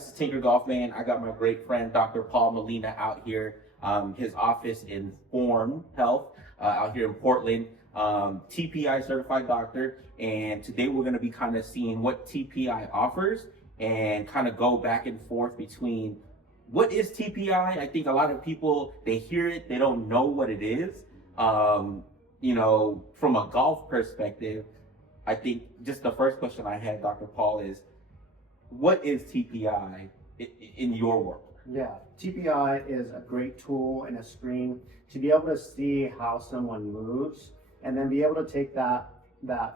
this is Tinker Golf Man. I got my great friend, Dr. Paul Molina, out here. His office in Form Health out here in Portland. TPI certified doctor. And today we're going to be kind of seeing what TPI offers and kind of go back and forth between what is TPI. I think a lot of people, they hear it, they don't know what it is. You know, from a golf perspective, I think just the first question I had, Dr. Paul, is what is TPI in your world? Yeah, TPI is a great tool and a screen to be able to see how someone moves and then be able to take that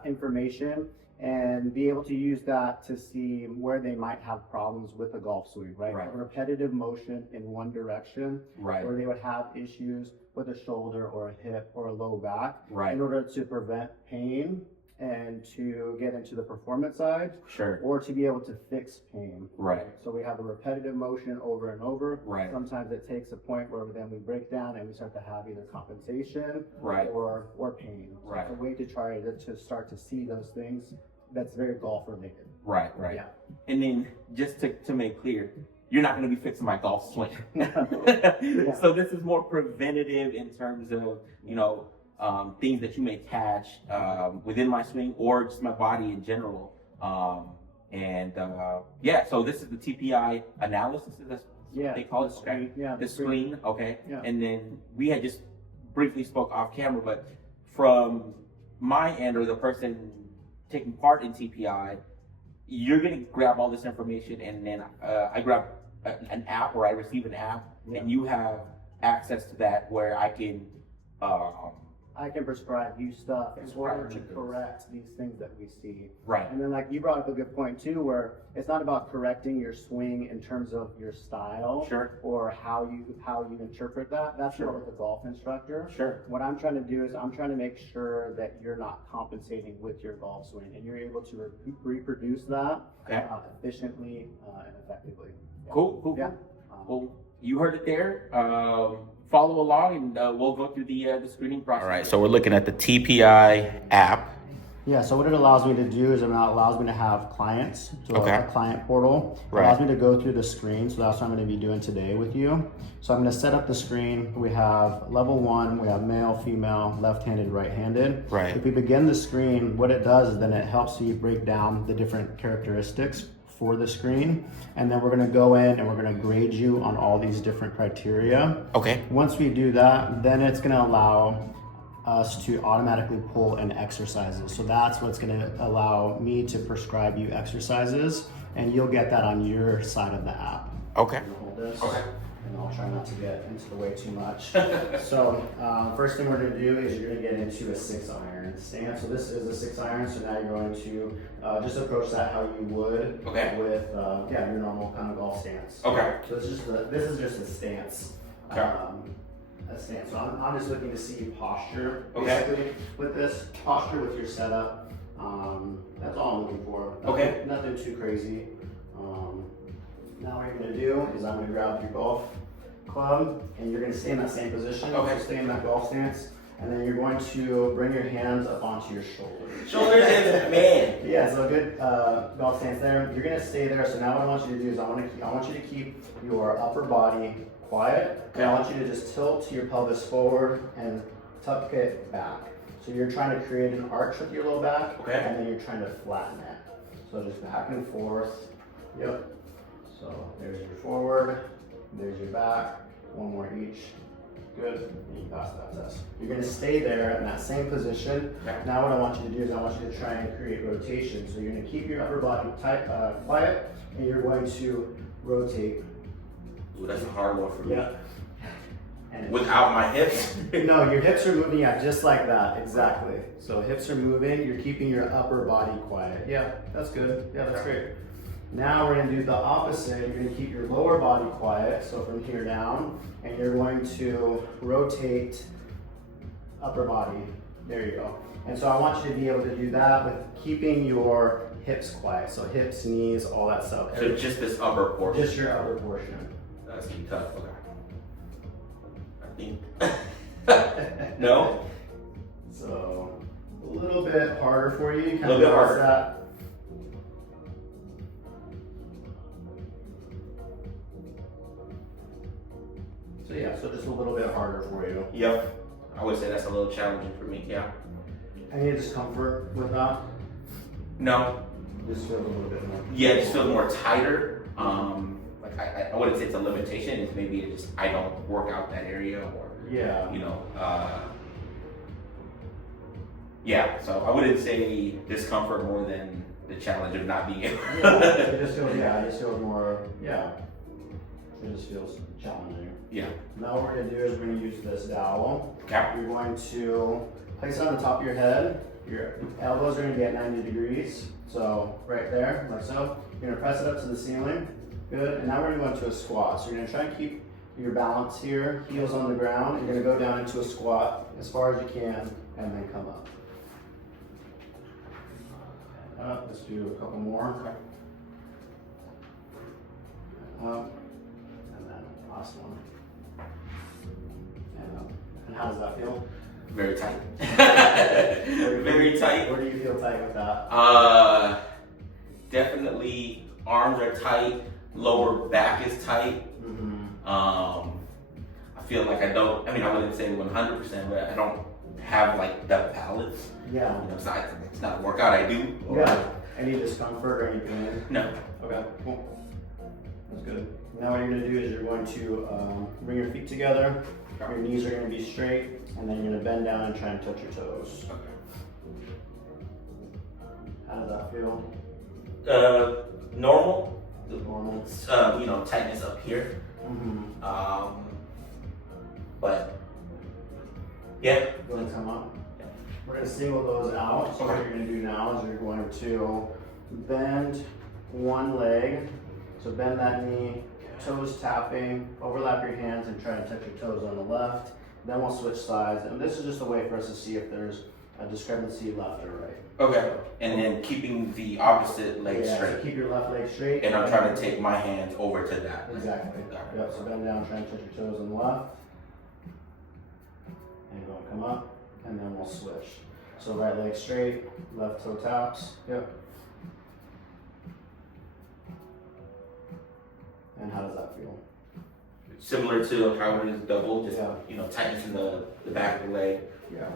information and be able to use that to see where they might have problems with a golf swing, right? Right. A repetitive motion in one direction, Right. where they would have issues with a shoulder or a hip or a low back, Right. in order to prevent pain and to get into the performance side, Sure. or to be able to fix pain. Right. So we have a repetitive motion over and over. Right. Sometimes it takes a point where then we break down and we start to have either compensation Right. or pain. So Right. it's a way to try to start to see those things that's very golf related. Right, right. Yeah. And then just to make clear, you're not going to be fixing my golf swing. Yeah. So this is more preventative in terms of, you know, things that you may catch within my swing or just my body in general. Yeah, so this is the TPI analysis. That's Yeah, what they call it. the screen. Yeah, the screen. Okay. Yeah. And then we had just briefly spoke off camera, but from my end or the person taking part in TPI, you're going to grab all this information, and then I grab an app, or I receive an app, Yeah. and you have access to that where I can I can prescribe you stuff in order to Prescribe. correct these things that we see. Right. And then, like, you brought up a good point too, where it's not about correcting your swing in terms of your style, Sure. or how you interpret that. That's Sure. more with the golf instructor. Sure. What I'm trying to do is I'm trying to make sure that you're not compensating with your golf swing, and you're able to reproduce that Okay. efficiently and effectively. Yeah. Cool. Yeah. Well, you heard it there. Follow along, and we'll go through the screening process. All right, so we're looking at the TPI app. Yeah, so what it allows me to do is it allows me to have clients, so Okay. a client portal. It Right. allows me to go through the screen, so that's what I'm going to be doing today with you. So I'm going to set up the screen. We have level 1, we have male, female, left-handed, right-handed. Right. If we begin the screen, what it does is then it helps you break down the different characteristics for the screen, and then we're going to go in and we're going to grade you on all these different criteria. Okay. Once we do that, then it's going to allow us to automatically pull in exercises. So that's what's going to allow me to prescribe you exercises, and you'll get that on your side of the app. Okay. I'm gonna hold this, Okay. and I'll try not to get into the way too much. So first thing we're going to do is you're going to get into a 6-iron stance. So this is a 6-iron. So now you're going to just approach that how you would Okay. with your normal kind of golf stance. Okay. So this is just a stance. Okay. A stance. So I'm just looking to see posture, Okay. basically, with this posture with your setup. That's all I'm looking for. Okay. Nothing too crazy. Now what you're gonna do is I'm gonna grab your golf club, and you're gonna stay in that same position. Okay. So stay in that golf stance, and then you're going to bring your hands up onto your shoulders. Shoulders is man. Yeah, so a good golf stance there. You're gonna stay there. So now what I want you to do is I want you to keep your upper body quiet. Okay. And I want you to just tilt your pelvis forward and tuck it back. So you're trying to create an arch with your low back, Okay. and then you're trying to flatten it. So just back and forth. Yep. So there's your forward, there's your back. One more each. Good. And you pass that test. You're going to stay there in that same position. Okay. Now what I want you to do is I want you to try and create rotation. So you're going to keep your upper body tight, quiet, and you're going to rotate. Ooh, that's a hard one for me. Yeah. And Without my hips. no, your hips are moving, yeah, just like that, exactly. So hips are moving, you're keeping your upper body quiet. Yeah, that's good. Yeah, that's great. Now we're gonna do the opposite. You're gonna keep your lower body quiet, so from here down, and you're going to rotate upper body. There you go. And so I want you to be able to do that with keeping your hips quiet. So hips, knees, all that stuff. So just this upper portion. Just your upper portion. That's gonna be tough. Okay. I think. No? So a little bit harder for you. A little bit harder. That. So yeah, so just a little bit harder for you. Yep. I would say that's a little challenging for me. Yeah. Any discomfort with that? No. Just feel a little bit more. Yeah, it just feels more tighter. Like I wouldn't say it's a limitation. It's maybe it just I don't work out that area or Yeah. you know. Yeah. So I wouldn't say discomfort more than the challenge of not being able. It just feels more. Yeah. It just feels challenging. Yeah. Now what we're gonna do is we're gonna use this dowel. Okay. You're going to place it on the top of your head. Your elbows are gonna be at 90 degrees. So right there, like so. You're gonna press it up to the ceiling. Good. And now we're gonna go into a squat. So you're gonna try and keep your balance here, heels on the ground. You're gonna go down into a squat as far as you can, and then come up. Let's do a couple more. Okay. Up, and then last one. And up. And how does that feel? Very tight. Very tight. Where do you feel tight with that? Definitely arms are tight. Lower back is tight. Mm-hmm. I feel like I wouldn't say 100%, but I don't have like the balance. Yeah. You know, it's not a workout I do. Yeah. Any discomfort or any pain? No. Okay, cool. That's good. Now what you're gonna do is you're going to bring your feet together. Your knees are gonna be straight, and then you're gonna bend down and try and touch your toes. Okay. How does that feel? Normal. Normal. You know, tightness up here. Mm-hmm. But yeah. Go and come up. We're gonna single those out. So what you're gonna do now is you're going to bend one leg. So bend that knee, toes tapping, overlap your hands and try and touch your toes on the left. Then we'll switch sides. And this is just a way for us to see if there's a discrepancy left or right. Okay. And then keeping the opposite leg Yeah, straight. so keep your left leg straight. And I'm trying to take my hands over to that. Exactly. Yep, so bend down, try and touch your toes on the left. And go and come up, and then we'll switch. So right leg straight, left toe taps. Yep. And how does that feel? Similar to how it is double, just Yeah. you know, tightness in the back of the leg. Yeah.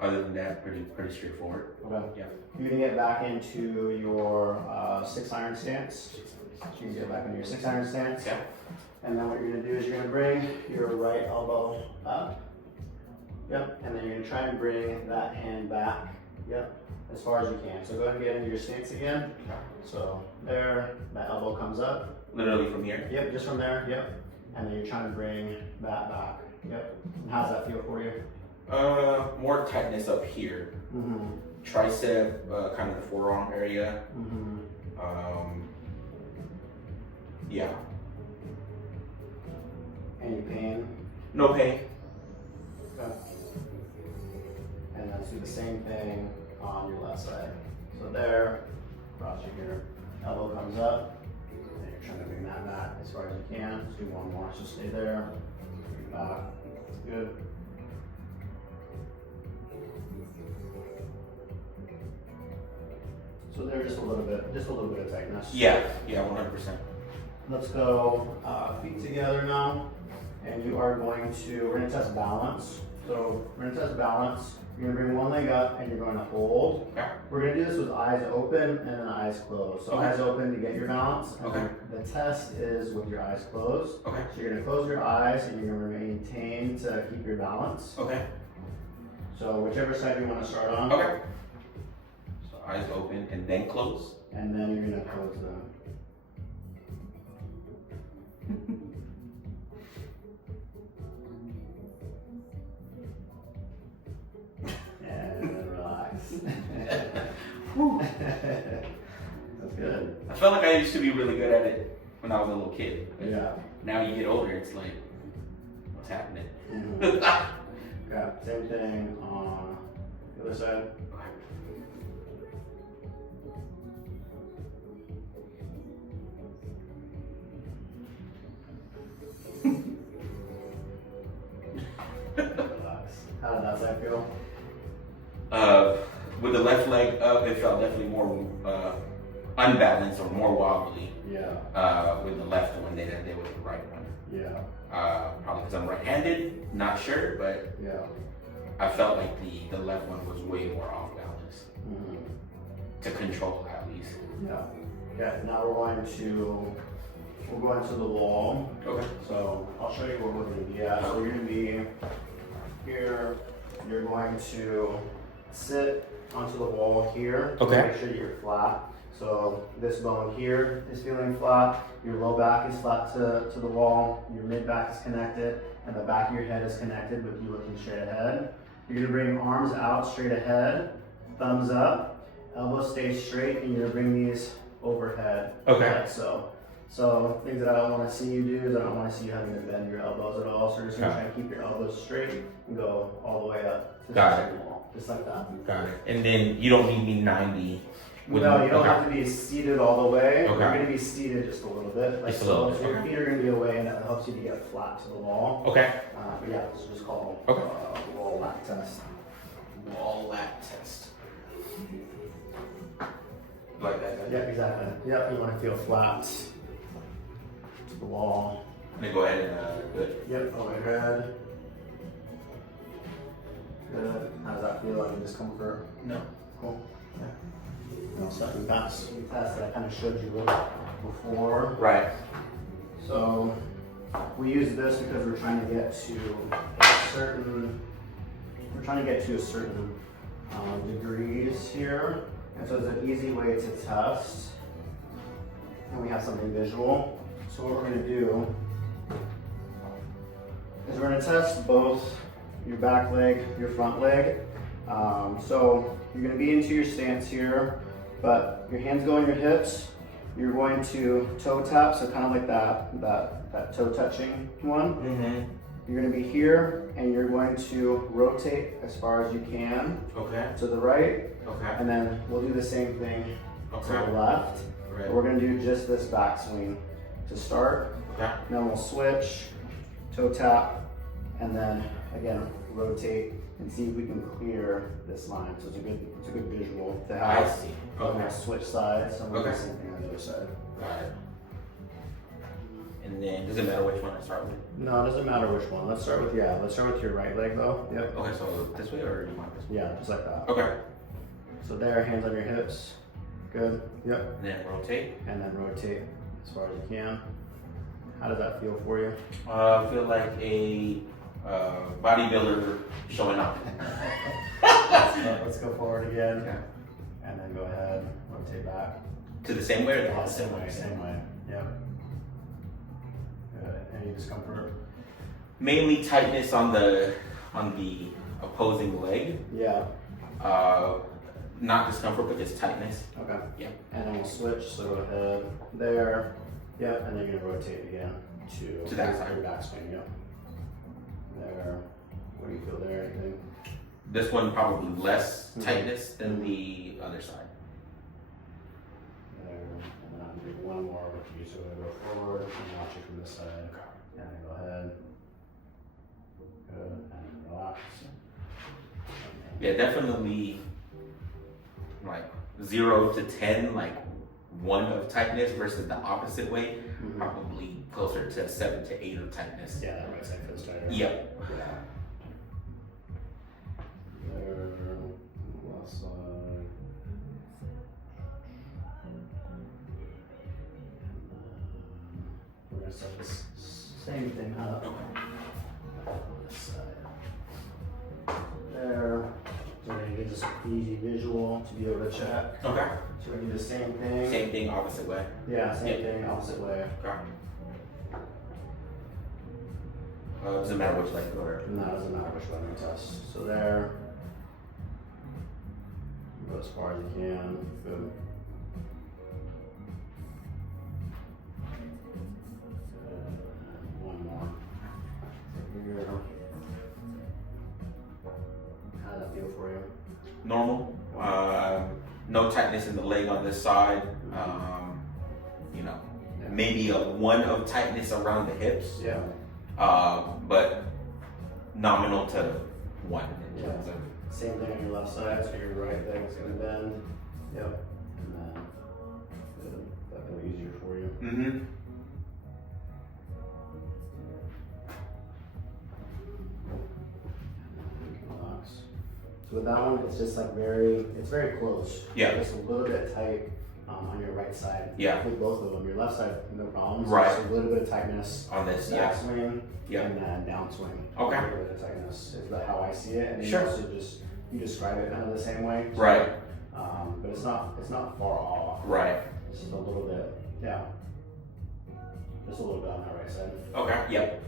Other than that, pretty straightforward. Okay. Yeah. You're gonna get back into your 6-iron stance. So you can get back into your 6-iron stance. Yeah. And then what you're gonna do is you're gonna bring your right elbow up. Yep. And then you're gonna try and bring that hand back. Yep. As far as you can. So go ahead and get into your stance again. So there, that elbow comes up. Literally from here. Yep, just from there. Yep. And then you're trying to bring that back. Yep. And how's that feel for you? More tightness up here. Mm-hmm. Tricep, kind of the forearm area. Mm-hmm. Yeah. Any pain? No pain. Okay. And then do the same thing on your left side. So there, cross your elbow comes up, and you're trying to bring that back as far as you can. Let's do one more. So stay there, bring it back. Good. So there, just a little bit of tightness. Yeah, 100%. Let's go feet together now, and you are going to, we're gonna test balance. So we're gonna test balance. You're gonna bring one leg up and you're going to hold. Okay. We're gonna do this with eyes open and then eyes closed. So Okay. eyes open to get your balance. And Okay. The test is with your eyes closed. Okay. So you're gonna close your eyes and you're gonna maintain to keep your balance. Okay. So whichever side you wanna start on. Okay. So eyes open and then close. And then you're gonna close them. And then relax. That's good. I felt like I used to be really good at it when I was a little kid. But Yeah. now you get older, it's like, what's happening? Mhm. Yeah, same thing on the other side. Relax. How did that side feel? With the left leg up, it felt definitely more unbalanced or more wobbly. Yeah. with the left one than I did with the right one. Yeah. Probably because I'm right-handed, not sure, but Yeah. I felt like the left one was way more off balance to control at least. Yeah. Yeah. Now we're going to the wall. Okay. So I'll show you what we're going to be at. So you're going to be here. You're going to sit onto the wall here. Okay. Make sure you're flat. So this bone here is feeling flat. Your low back is flat to the wall. Your mid back is connected, and the back of your head is connected with you looking straight ahead. You're gonna bring arms out straight ahead, thumbs up, elbows stay straight, and you're gonna bring these overhead. Okay. Like so. So things that I don't want to see you do is I don't want to see you having to bend your elbows at all. So you're just gonna try to keep your elbows straight and go all the way up to the second wall, just like that. Got it. And then you don't need me 90. No, you don't have to be seated all the way. Okay. You're going to be seated just a little bit. Like Just a little so. bit, So your okay. feet are going to be away, and that helps you to get flat to the wall. Okay. But yeah, this is just called Okay. wall lat test. Wall lat test. Like that. Yeah, exactly. Yep, you want to feel flat to the wall. And then go ahead and good. Yep, overhead. Good. How does that feel? Any discomfort? No. Cool. Yeah. So that's the test that I kind of showed you before. Right. So we use this because we're trying to get to a certain degrees here, and so it's an easy way to test, and we have something visual. So what we're going to do is we're going to test both your back leg, your front leg. So you're going to be into your stance here, but your hands go on your hips. You're going to toe tap, so kind of like that toe touching one. Mm-hmm. You're going to be here, and you're going to rotate as far as you can Okay. to the right, Okay. and then we'll do the same thing to the Okay. left. Right. We're going to do just this back swing to start. Okay. Then we'll switch, toe tap, and then again rotate and see if we can clear this line. So it's a good visual to have. I see. Okay. Okay. Switch sides, so we'll do Okay. the same thing on the other side. Got it. And then does it matter which one I start with? No, it doesn't matter which one. Let's start with your right leg though. Yep. Okay, so this way or you want this way? Yeah, just like that. Okay. So there, hands on your hips. Good. Yep. And then rotate. And then rotate as far as you can. How does that feel for you? I feel like a bodybuilder showing up. Let's go forward again. Okay. And then go ahead, rotate back. To the same way or the Yeah, opposite same way, way? same way. Yep. Good. Any discomfort? Mainly tightness on the opposing leg. Yeah. Not discomfort, but just tightness. Okay. Yeah. And then we'll switch. So go ahead there. Yep. And then you're gonna rotate again to that side. your backswing. Yep. There. What do you feel there? Anything? This one probably less tightness than the other side. There. And then I'll do one more with you. So we'll go forward and watch it from this side. And then go ahead. Good. And relax. Yeah, definitely like 0 to 10, like 1 of tightness versus the opposite way, probably closer to 7 to 8 of tightness. Yeah, that right side feels tighter. Yep. Yeah. There, left side. We're gonna set this same thing up. This side. There. So we're gonna get this easy visual to be able to check. Okay. So we do the same thing. Same thing, opposite way. Yeah, same Yeah. thing, opposite way. Okay. Doesn't matter which leg or. No, it doesn't matter which one we test. So there. Go as far as you can. Good. One more. Here. How does that feel for you? Normal. No tightness in the leg on this side. You know, maybe a 1 of tightness around the hips. Yeah. But nominal to 1 in terms of. Same thing on your left side, so your right leg is gonna bend. Yep. And then, good. That feel easier for you. Mm-hmm. So with that one, it's just like it's very close. Yeah. Just a little bit tight on your right side. Yeah. With both of them. Your left side, no problems. Right. Just a little bit of tightness. On this, back yeah. swing. Yeah. And then downswing. Okay. A little bit of tightness is how I see it. And Sure. you also you describe it kind of the same way. So, Right. but it's not far off. Right. It's just a little bit, yeah. Just a little bit on that right side. Okay. Yep.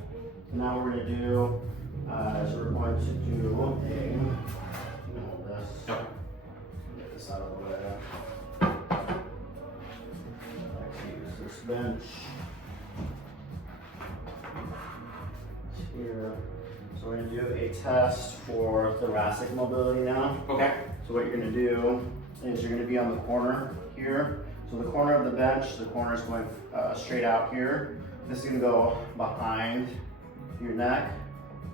Now what we're gonna do is we're going to do hold this. Okay. Get this out of the way. I like to use this bench here. So we're gonna do a test for thoracic mobility now. Okay. So what you're gonna do is you're gonna be on the corner here. So the corner of the bench, the corner is going straight out here. This is gonna go behind your neck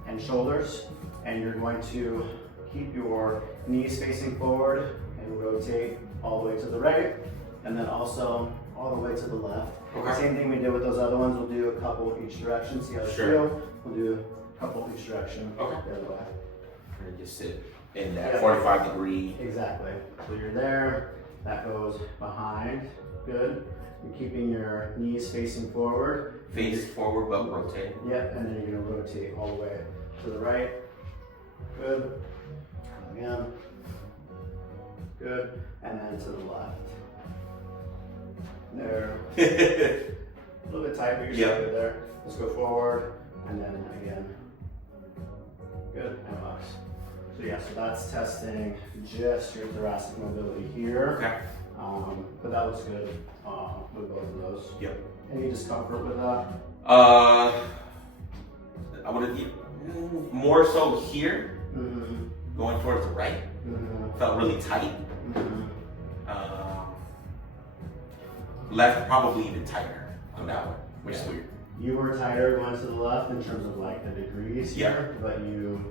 and shoulders, and you're going to keep your knees facing forward and rotate all the way to the right, and then also all the way to the left. Okay. Same thing we did with those other ones. We'll do a couple each direction, see how they Sure. feel. We'll do a couple each direction. Okay. The other way. We're gonna just sit in that Yeah. 45-degree. Exactly. So you're there, that goes behind, good. You're keeping your knees facing forward. Face forward, but rotate. Yep, and then you're gonna rotate all the way to the right. Good. Again. Good. And then to the left. There. A little bit tight, but you're still good there. Let's go forward, and then again. Good, and box. So yeah, so that's testing just your thoracic mobility here. Okay. But that looks good with both of those. Yep. Any discomfort with that? I would have more so here, Mm-hmm. going towards the right. Mm-hmm. Felt really tight. Mm-hmm. Left probably even tighter on that one, which is weird. You were tighter going to the left in terms of like the degrees here, but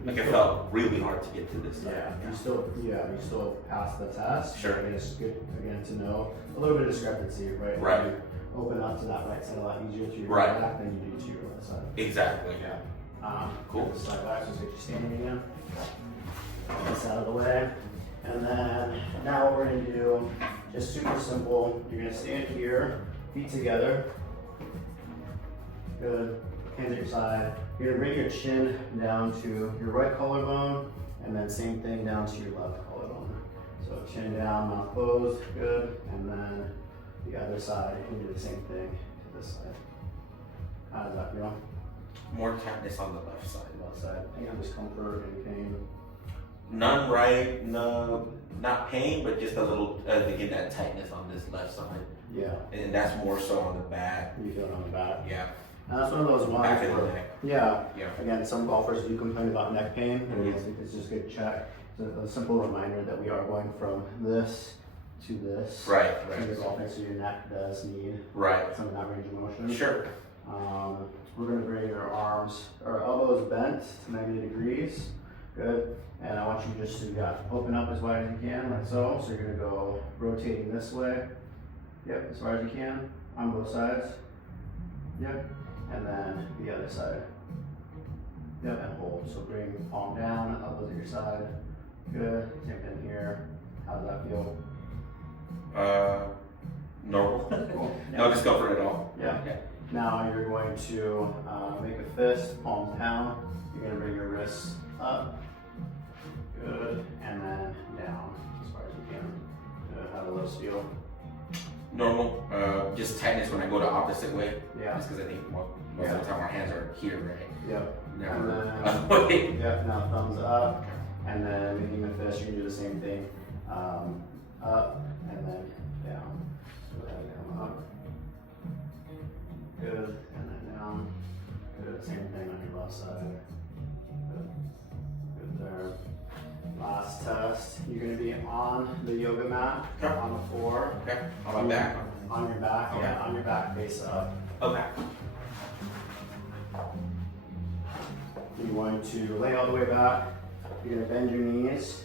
Like it felt really hard to get to this side. you still passed the test. Sure. And it's good again to know a little bit of discrepancy, right? Right. You open up to that right side a lot easier to your Right. back than you do to your left side. Exactly. Yeah. Cool. Slide back, so get you standing again. Get this out of the way. And then now what we're gonna do, just super simple. You're gonna stand here, feet together. Good. Hands at your side. You're gonna bring your chin down to your right collarbone, and then same thing down to your left collarbone. So chin down, mouth closed. Good. And then the other side, you can do the same thing to this side. How does that feel? More tightness on the left side. Left side. Any discomfort, any pain? None right, no, not pain, but just a little, again, that tightness on this left side. Yeah. And that's more so on the back. You feel it on the back. Yeah. And that's one of those ones Back of the where, neck. yeah. Yeah. Again, some golfers do complain about neck pain, and Mhm. I think it's just a good check. It's a simple reminder that we are going from this to this. Right, When you're right. golfing, so your neck does need Right. some of that range of motion. Sure. We're gonna bring your arms or elbows bent to 90 degrees. Good. And I want you just to open up as wide as you can, like so. So you're gonna go rotating this way. Yep, as far as you can on both sides. Yep. And then the other side. Yep, and hold. So bring palm down, elbows at your side. Good. Same thing here. How does that feel? Normal. Cool. No discomfort at all. Yeah. Okay. Now you're going to make a fist, palms down. You're gonna bring your wrists up. Good. And then down as far as you can. Good. How do those feel? Normal. Just tightness when I go the opposite way. Yeah. Just because I think most of the time our hands are here, right? Yep. Never. And then, yep, now thumbs up. And then making a fist, you can do the same thing. Up and then down. So then come up. Good. And then down. Good. Same thing on your left side. Good. Good there. Last test. You're going to be on the yoga mat, Okay. on the floor. Okay. On my back. On your back, Okay. yeah, on your back, face up. Okay. You're going to lay all the way back. You're going to bend your knees.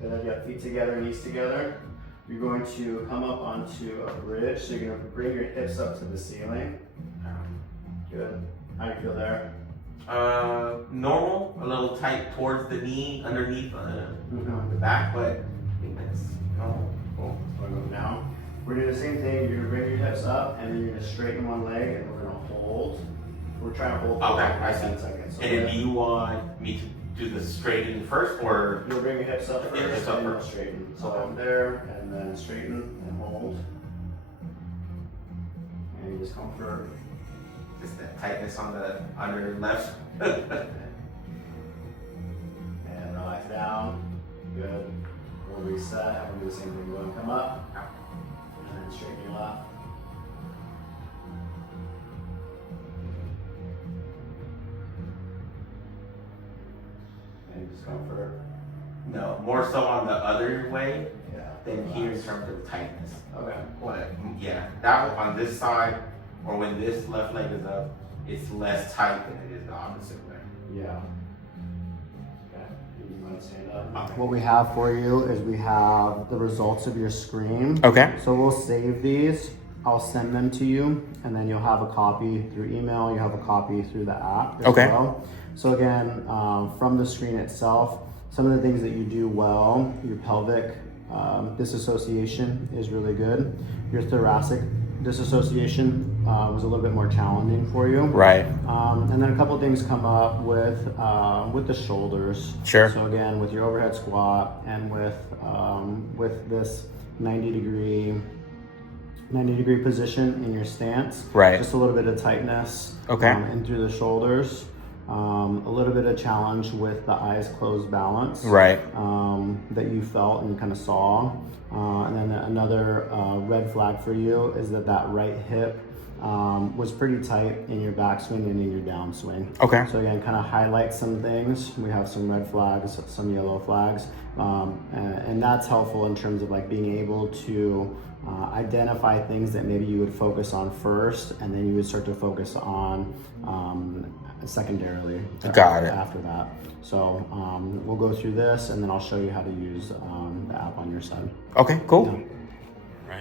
Good, you got feet together, knees together. You're going to come up onto a bridge, so you're going to bring your hips up to the ceiling. Good. How do you feel there? Normal, a little tight towards the knee, underneath the back, but I think that's normal. Cool. So we're going to go down. We're doing the same thing. You're going to bring your hips up, and then you're going to straighten one leg, and we're going to hold. We're trying to hold for Okay, like I see. 10 seconds. So And do you want me to do the straightening first, or? you'll bring your hips up first, Hips up and you'll first. straighten. So up there, and then straighten and hold. And you just come for Just that tightness on the under left. and relax down. Good. We'll reset. We'll do the same thing. We're going to come up and then straighten your left. And discomfort. No, more so on the other way Yeah. than here in terms of tightness. Okay. But yeah, that one on this side, or when this left leg is up, it's less tight than it is the opposite way. Yeah. Okay. You want to stand up? What we have for you is we have the results of your screen. Okay. So we'll save these. I'll send them to you, and then you'll have a copy through email. You have a copy through the app as Okay. well. So again, from the screen itself, some of the things that you do well, your pelvic disassociation is really good. Your thoracic disassociation was a little bit more challenging for you. Right. And then a couple things come up with the shoulders. Sure. So again, with your overhead squat and with this 90 degree position in your stance. Right. Just a little bit of tightness. Okay. In through the shoulders. A little bit of challenge with the eyes closed balance. Right. That you felt and kind of saw. And then another red flag for you is that right hip was pretty tight in your backswing and in your downswing. Okay. So again, kind of highlight some things. We have some red flags, some yellow flags, and that's helpful in terms of like being able to identify things that maybe you would focus on first, and then you would start to focus on secondarily. Got it. After that. So we'll go through this, and then I'll show you how to use the app on your side. Okay, cool. Yeah.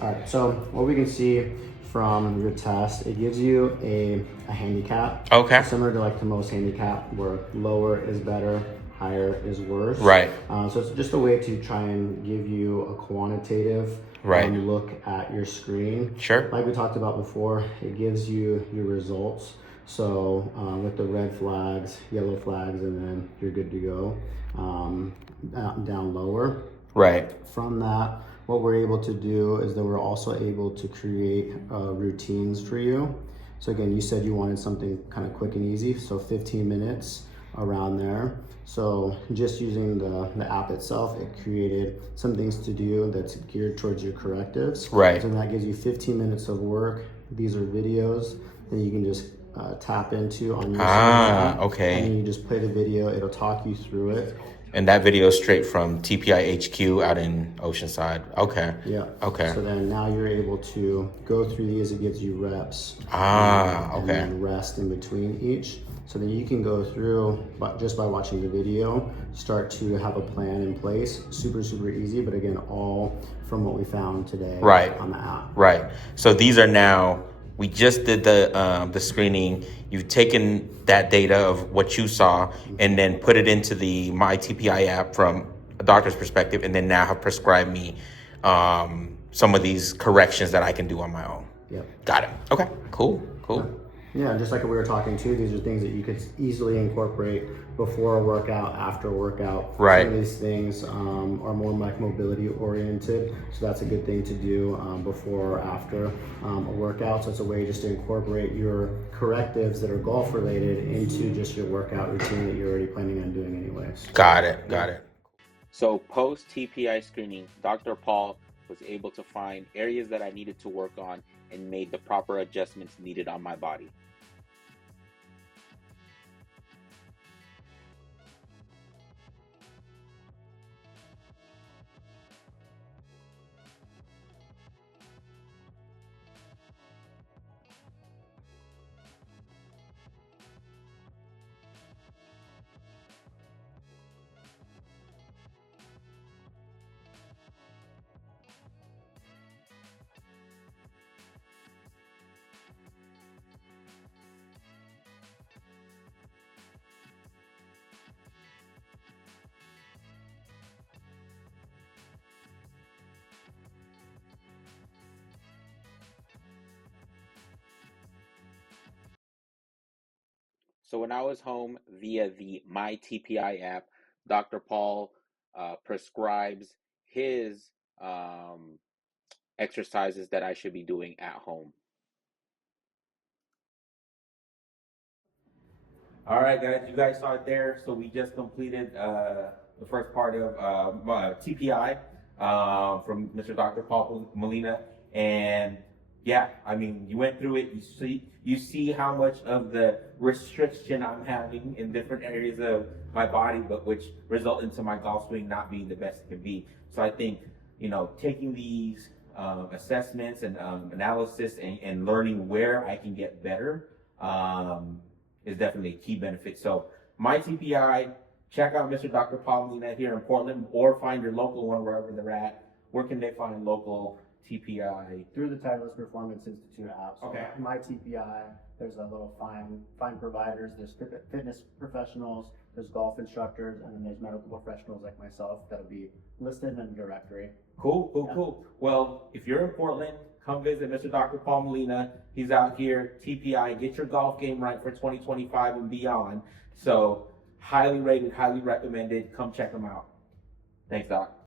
All right, so what we can see from your test, it gives you a handicap. Okay. Similar to like to most handicap, where lower is better, higher is worse. Right. So it's just a way to try and give you a quantitative look at your screen. Sure. Like we talked about before, it gives you your results. So with the red flags, yellow flags, and then you're good to go down lower. Right. From that, what we're able to do is that we're also able to create routines for you. So again, you said you wanted something kind of quick and easy, so 15 minutes around there. So just using the app itself, it created some things to do that's geared towards your correctives. Right. So that gives you 15 minutes of work. These are videos that you can just tap into on your side. Okay. And then you just play the video, it'll talk you through it. And that video is straight from TPI HQ out in Oceanside. Okay. Yeah. Okay. So then now you're able to go through these, it gives you reps. Okay. And then rest in between each. So then you can go through, but just by watching the video, start to have a plan in place. Super, super easy, but again, all from what we found today on the app. Right. So these are now, we just did the screening. You've taken that data of what you saw and then put it into the My TPI app from a doctor's perspective, and then now have prescribed me some of these corrections that I can do on my own. Yep. Got it. Okay. Cool. Yeah, just like we were talking too, these are things that you could easily incorporate before a workout, after a workout. Right. Some of these things are more like mobility oriented, so that's a good thing to do before or after a workout. So it's a way just to incorporate your correctives that are golf related into just your workout routine that you're already planning on doing anyways. Got it. So post TPI screening, Dr. Paul was able to find areas that I needed to work on and made the proper adjustments needed on my body. So when I was home via the My TPI app, Dr. Paul prescribes his exercises that I should be doing at home. All right, guys, you guys saw it there. So we just completed the first part of TPI from Mr. Dr. Paul Molina, and yeah, I mean, you went through it. You see how much of the restriction I'm having in different areas of my body, but which result into my golf swing not being the best it can be. So I think taking these assessments and analysis and learning where I can get better. Is definitely a key benefit. So my TPI, check out Mr. Dr. Paul Molina here in Portland, or find your local one wherever they're at. Where can they find local TPI? Through the Titleist Performance Institute app. So Okay. My TPI, there's a little fine providers. There's fitness professionals, there's golf instructors, and then there's medical professionals like myself that'll be listed in the directory. Cool. Well, if you're in Portland, come visit Mr. Dr. Paul Molina. He's out here, TPI. Get your golf game right for 2025 and beyond. So highly rated, highly recommended. Come check him out. Thanks, Doc.